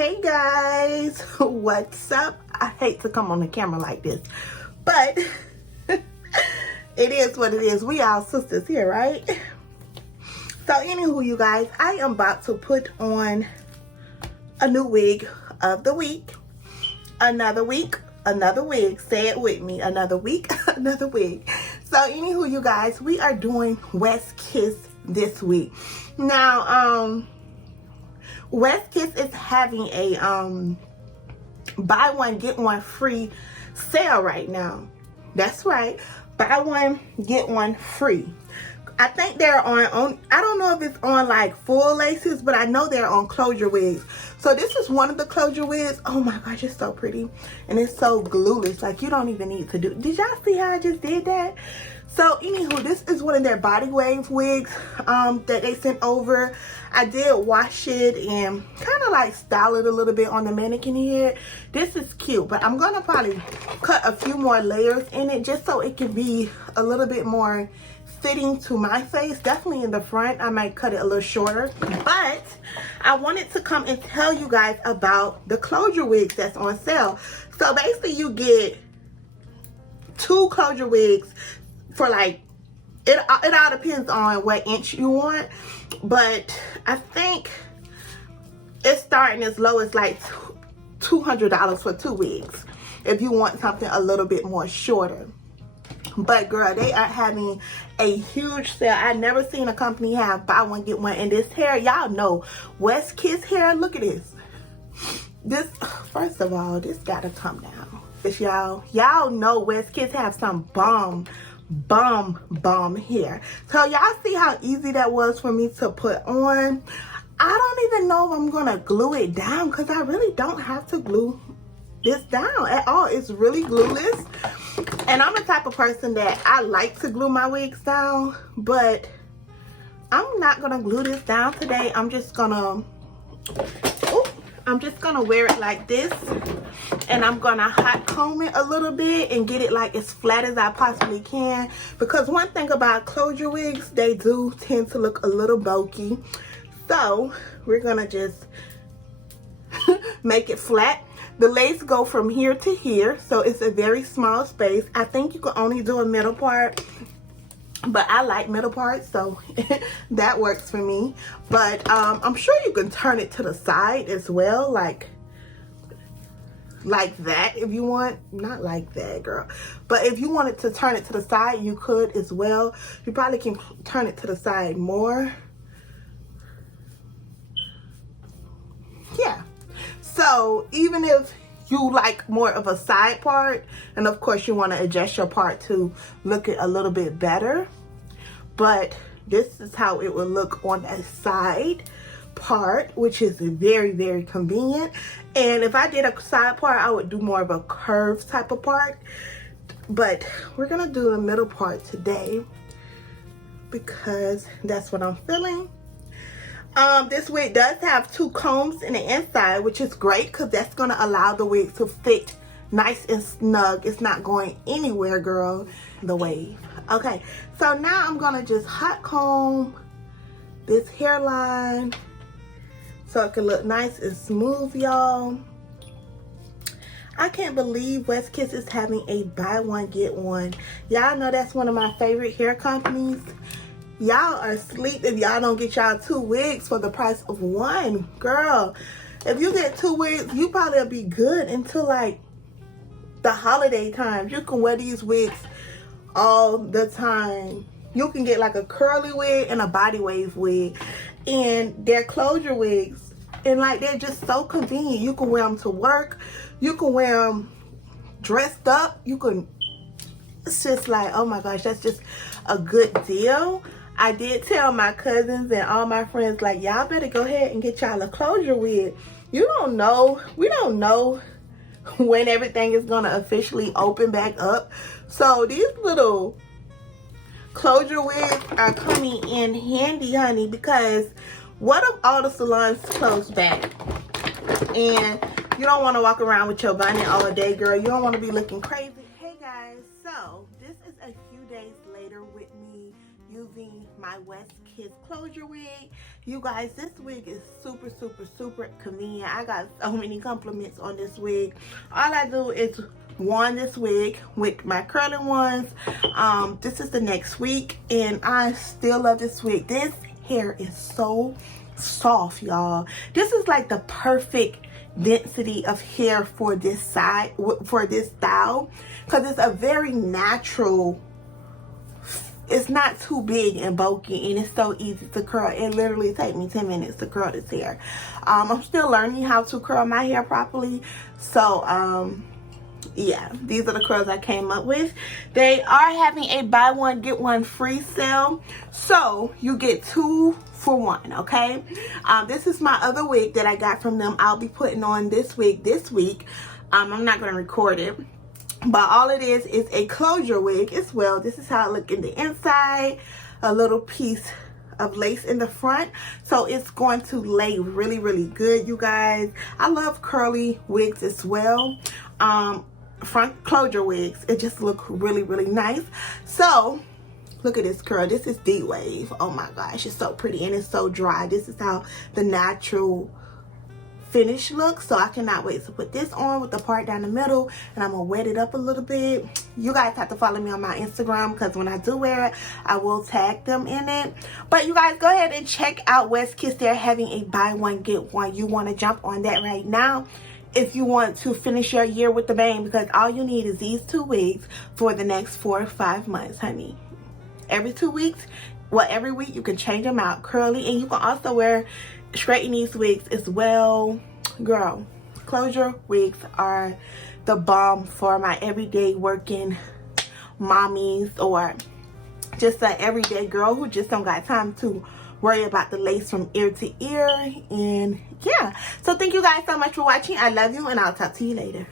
Hey guys, what's up? I hate to come on the camera like this, but it is what it is. We all sisters here, right? So anywho, you guys, I am about to put on a new wig of the week. Another week, another wig. Say it with me. Another week, another wig. So anywho, you guys, we are doing WESTKISS this week. Now, WESTKISS is having a buy one get one free sale right now. That's right, buy one get one free. I think they're on I don't know if it's on like full laces, but I know they're on closure wigs. So this is one of the closure wigs. Oh my gosh, it's so pretty and it's so glueless, like you don't even need to do. Did y'all see how I just did that? So anywho, this is one of their body wave wigs that they sent over. I did wash it and kind of like style it a little bit on the mannequin here. This is cute, but I'm gonna probably cut a few more layers in it just so it can be a little bit more fitting to my face. Definitely in the front, I might cut it a little shorter, but I wanted to come and tell you guys about the closure wigs that's on sale. So basically you get 2 closure wigs for like, it all depends on what inch you want, but I think it's starting as low as like $200 for 2 wigs if you want something a little bit more shorter. But girl, they are having a huge sale. I never seen a company have buy one get one. And this hair, y'all know WESTKISS hair. Look at this. This, first of all, this gotta come down. This y'all know WESTKISS have some bomb hair. So y'all see how easy that was for me to put on. I don't even know if I'm gonna glue it down because I really don't have to glue this down at all. It's really glueless. And I'm the type of person that I like to glue my wigs down, but I'm not gonna glue this down today. I'm just gonna wear it like this, and I'm gonna hot comb it a little bit and get it like as flat as I possibly can, because one thing about closure wigs, they do tend to look a little bulky. So we're gonna just make it flat. The lace go from here to here, so it's a very small space. I think you can only do a middle part, but I like middle parts, so that works for me. But I'm sure you can turn it to the side as well, like that if you want. Not like that, girl, but if you wanted to turn it to the side, you could as well. You probably can turn it to the side more. Yeah. So even if you like more of a side part, and of course you want to adjust your part to look it a little bit better, but this is how it would look on a side part, which is very, very convenient. And if I did a side part, I would do more of a curved type of part, but we're gonna do the middle part today because that's what I'm feeling. This wig does have 2 combs in the inside, which is great because that's going to allow the wig to fit nice and snug. It's not going anywhere, girl. The wave. Okay, so now I'm going to just hot comb this hairline so it can look nice and smooth, y'all. I can't believe WESTKISS is having a buy one get one. Y'all know that's one of my favorite hair companies. Y'all are asleep if y'all don't get y'all 2 wigs for the price of 1. Girl, if you get 2 wigs, you probably will be good until like the holiday times. You can wear these wigs all the time. You can get like a curly wig and a body wave wig, and they're closure wigs, and like they're just so convenient. You can wear them to work, you can wear them dressed up, you can, it's just like, oh my gosh, that's just a good deal. I did tell my cousins and all my friends, like, y'all better go ahead and get y'all a closure wig. You don't know, we don't know when everything is gonna officially open back up. So these little closure wigs are coming in handy, honey, because what if all the salons close back and you don't want to walk around with your bunny all day, girl? You don't want to be looking crazy. Hey guys, so this is a few days later with me using my WESTKISS closure wig. You guys, this wig is super, super, super convenient. I got so many compliments on this wig. All I do is wand this wig with my curling ones. This is the next week, and I still love this wig. This hair is so soft, y'all. This is like the perfect density of hair for this side, for this style, because it's a very natural. It's not too big and bulky, and it's so easy to curl. It literally takes me 10 minutes to curl this hair. I'm still learning how to curl my hair properly. So, yeah, these are the curls I came up with. They are having a buy one, get one free sale. So, you get 2 for 1, okay? This is my other wig that I got from them. I'll be putting on this wig this week. I'm not going to record it. But all it is a closure wig as well. This is how it looks in the inside. A little piece of lace in the front. So it's going to lay really, really good, you guys. I love curly wigs as well. Front closure wigs. It just look really, really nice. So look at this curl. This is D-Wave. Oh my gosh, it's so pretty and it's so dry. This is how the natural finish look. So I cannot wait to put this on with the part down the middle, and I'm gonna wet it up a little bit. You guys have to follow me on my Instagram, because when I do wear it, I will tag them in it. But you guys, go ahead and check out WESTKISS. They're having a buy one get one. You want to jump on that right now if you want to finish your year with the bang, because all you need is these 2 wigs for the next 4 or 5 months, honey. Every 2 weeks, well, every week you can change them out curly, and you can also straighten these wigs as well. Girl, closure wigs are the bomb for my everyday working mommies, or just an everyday girl who just don't got time to worry about the lace from ear to ear. And yeah, so thank you guys so much for watching. I love you, and I'll talk to you later.